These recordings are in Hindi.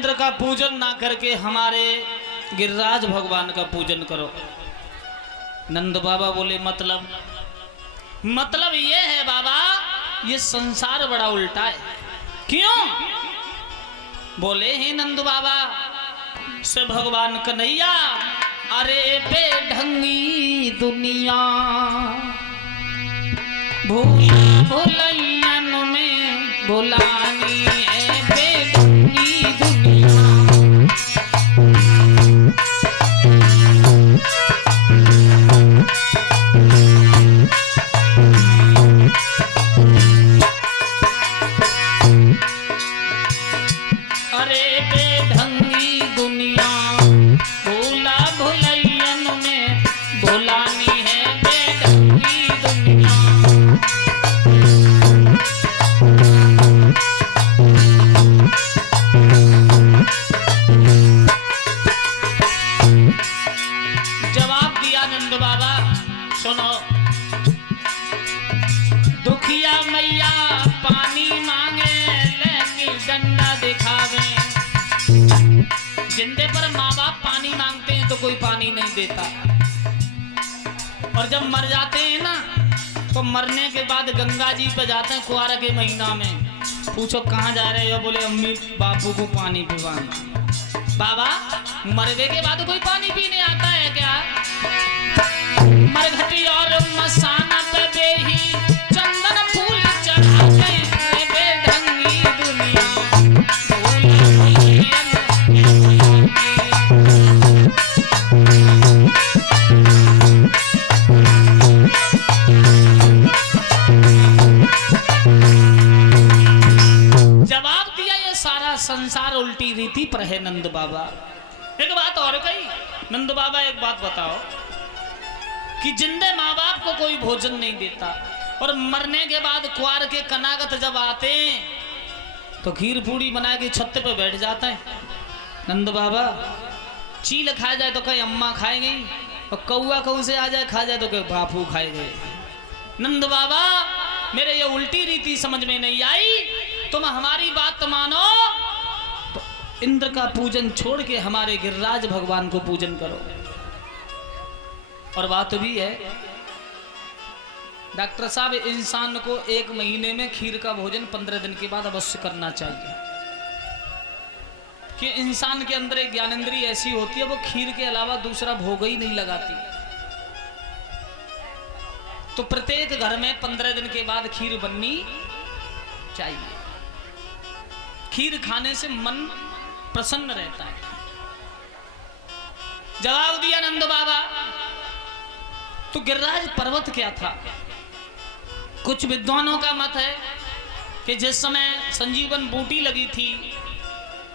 इंद्र का पूजन ना करके हमारे गिरिराज भगवान का पूजन करो। नंद बाबा बोले मतलब ये है बाबा, ये संसार बड़ा उल्टा है। क्यों? बोले हे नंद बाबा से भगवान कन्हैया, अरे बेढंगी दुनिया भुलैयन में भुलानी है, बेढंगी दुनिया। अरे बेढंगी दुनिया भूला भुलैयन में भुलानी है, बेढंगी दुनिया। जवाब दिया नंद बाबा, सुनो। दुखिया मैया पानी मांगे लेकिन डंडा दिखावे। जिंदे पर माँ बाप पानी मांगते हैं तो कोई पानी नहीं देता, और जब मर जाते हैं ना तो मरने के बाद गंगा जी पे जाते हैं कुआरा के महीना में। पूछो कहाँ जा रहे हो? बोले अम्मी बापू को पानी पिलाना। बाबा मरने के बाद कोई पानी पीने आता है क्या? मरघटी और मसाना पे बेही चंदन फूल चढ़ाते हैं, बेढंगी दुनिया जवाब दिया, ये सारा संसार उल्टी रीति पर है नंद बाबा। एक बात और कही, नंद बाबा एक बात बताओ कि जिंदे माँ बाप को कोई भोजन नहीं देता और मरने के बाद कुआर के कनागत जब आते हैं तो खीर पूड़ी बना के छत पे बैठ जाता है। नंद बाबा चील खा जाए तो कहीं अम्मा खाए गई, और कौआ कऊ से आ जाए खा जाए तो कहीं बापू खाए गए। नंद बाबा मेरे ये उल्टी रीति समझ में नहीं आई, तुम हमारी बात मानो तो इंद्र का पूजन छोड़ के हमारे गिरिराज भगवान को पूजन करो। और बात भी है डॉक्टर साहब, इंसान को 1 महीने में खीर का भोजन 15 दिन के बाद अवश्य करना चाहिए, कि इंसान के अंदर एक ज्ञानेंद्रिय ऐसी होती है वो खीर के अलावा दूसरा भोग ही नहीं लगाती। तो प्रत्येक घर में 15 दिन के बाद खीर बननी चाहिए। खीर खाने से मन प्रसन्न रहता है। जवाब दिया नंद बाबा। तो गिरिराज पर्वत क्या था? कुछ विद्वानों का मत है कि जिस समय संजीवन बूटी लगी थी,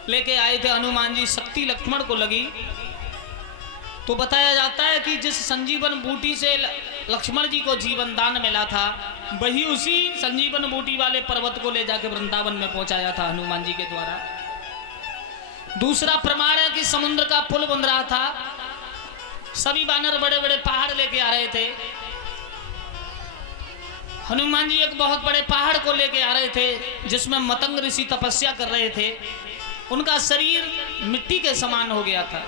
लेके आए थे हनुमान जी, शक्ति लक्ष्मण को लगी, तो बताया जाता है कि जिस संजीवन बूटी से लक्ष्मण जी को जीवन दान मिला था, वही उसी संजीवन बूटी वाले पर्वत को ले जाके वृंदावन में पहुंचाया था हनुमान जी के द्वारा। दूसरा प्रमाण है कि समुद्र का पुल बन रहा था, सभी बानर बड़े बड़े पहाड़ लेके आ रहे थे। हनुमान जी एक बहुत बड़े पहाड़ को लेके आ रहे थे जिसमें मतंग ऋषि तपस्या कर रहे थे। उनका शरीर मिट्टी के समान हो गया था।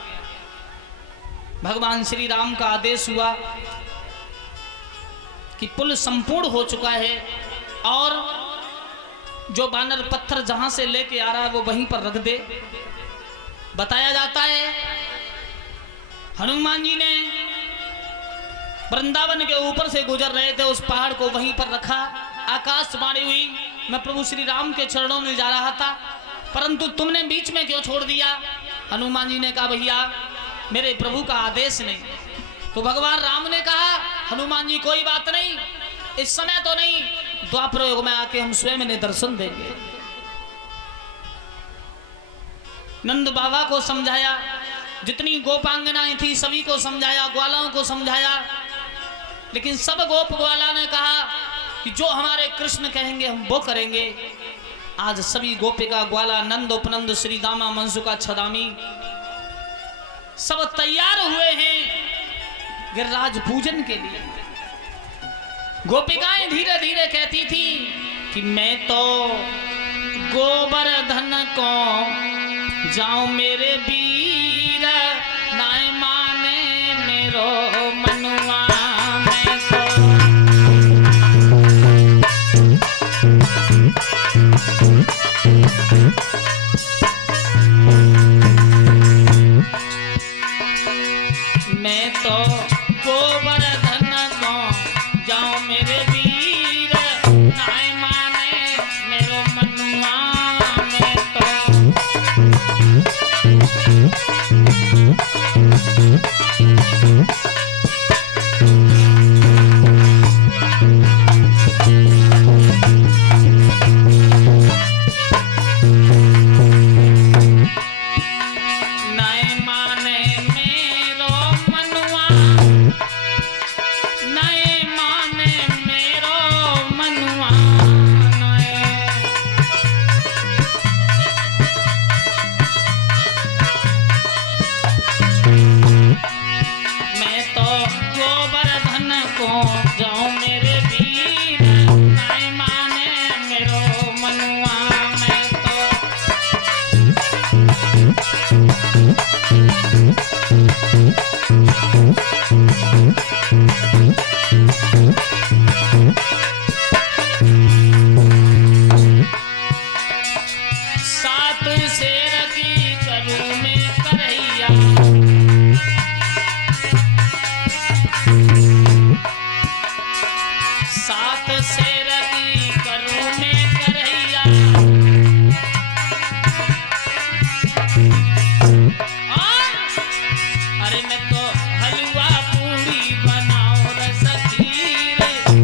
भगवान श्री राम का आदेश हुआ कि पुल संपूर्ण हो चुका है और जो बानर पत्थर जहां से लेके आ रहा है वो वहीं पर रख दे। बताया जाता है हनुमान जी ने वृंदावन के ऊपर से गुजर रहे थे, उस पहाड़ को वहीं पर रखा। आकाशवाणी हुई, मैं प्रभु श्री राम के चरणों में जा रहा था, परंतु तुमने बीच में क्यों छोड़ दिया? हनुमान जी ने कहा भैया मेरे प्रभु का आदेश नहीं। तो भगवान राम ने कहा हनुमान जी कोई बात नहीं, इस समय तो नहीं, द्वापर युग में आके हम स्वयं इन्हें दर्शन देंगे। नंद बाबा को समझाया, जितनी गोपांगनाएं थी सभी को समझाया, ग्वालों को समझाया, लेकिन सब गोप ग्वाला ने कहा कि जो हमारे कृष्ण कहेंगे हम वो करेंगे। आज सभी गोपिका ग्वाला नंद उपनंद श्री दामा मनसुका छदामी सब तैयार हुए हैं गिरिराज पूजन के लिए। गोपिकाएं धीरे धीरे कहती थी कि मैं तो गोवर्धन को जाओ मेरे वीर नाय माने मेरो मनुआ मैं तो मैं तो गोवर्धन को जाऊं मेरे वीर नाय माने मेरो मनुआ मैं तो जाऊं मेरे वीर नाय माने मेरो मनुआ मैं तो सात शेर की करूं मैं करैया सात शेर की करूं मैं करैया अरे मैं तो हलवा पूरी बनाऊं रस खीर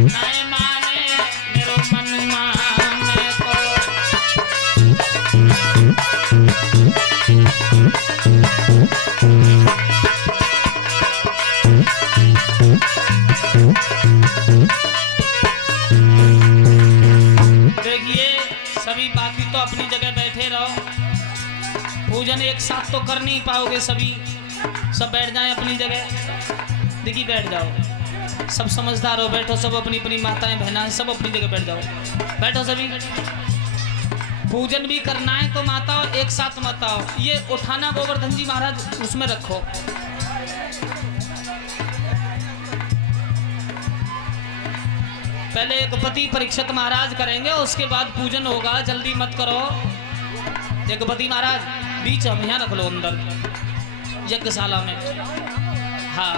नाय माने मेरो मनुआ मैं तो देखिए सभी बाकी तो अपनी जगह बैठे रहो पूजन एक साथ तो कर नहीं पाओगे सभी सब बैठ जाएं अपनी जगह देखिए बैठ जाओ सब समझदार हो बैठो सब अपनी अपनी माताएं बहना सब अपनी जगह बैठ जाओ बैठो सभी पूजन भी करना है तो माताओं एक साथ मत आओ ये उठाना गोवर्धन जी महाराज उसमें रखो पहले एक पति परीक्षित महाराज करेंगे उसके बाद पूजन होगा जल्दी मत करो एक पति महाराज बीच हम यहाँ रख लो अंदर यज्ञशाला में हाँ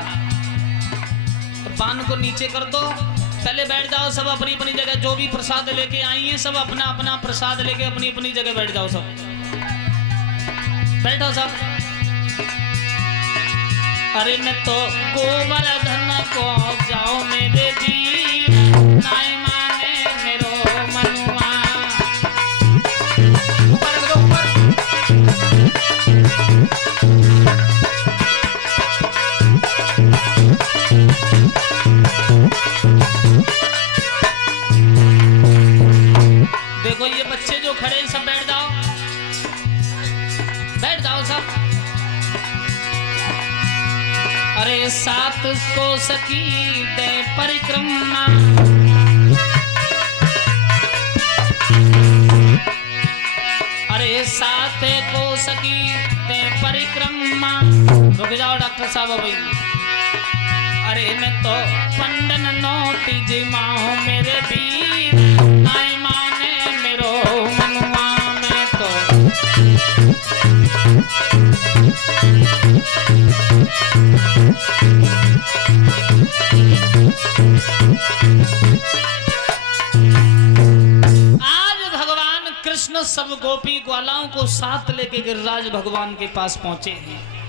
पान को नीचे कर दो पहले बैठ जाओ सब अपनी अपनी जगह जो भी प्रसाद लेके आई हैं सब अपना अपना प्रसाद लेके अपनी अपनी जगह बैठ जाओ सब बैठो सब अरे मैं तो गोवर्धन को जाओ मेरे वीर नाय माने मेरो मनुआ देखो ये बच्चे जो खड़े हैं सब बैठ जाओ सब अरे सात को सकी दे परिक्रमा अरे सात को सकी दे परिक्रमा रुक जाओ डॉक्टर साहब भाई अरे मैं तो पंडन नोटी जिमाऊं मेरे वीर नाय माने मेरो मनुआ मैं तो आज भगवान कृष्ण सब गोपी ग्वालाओं को साथ लेके गिरिराज भगवान के पास पहुंचे हैं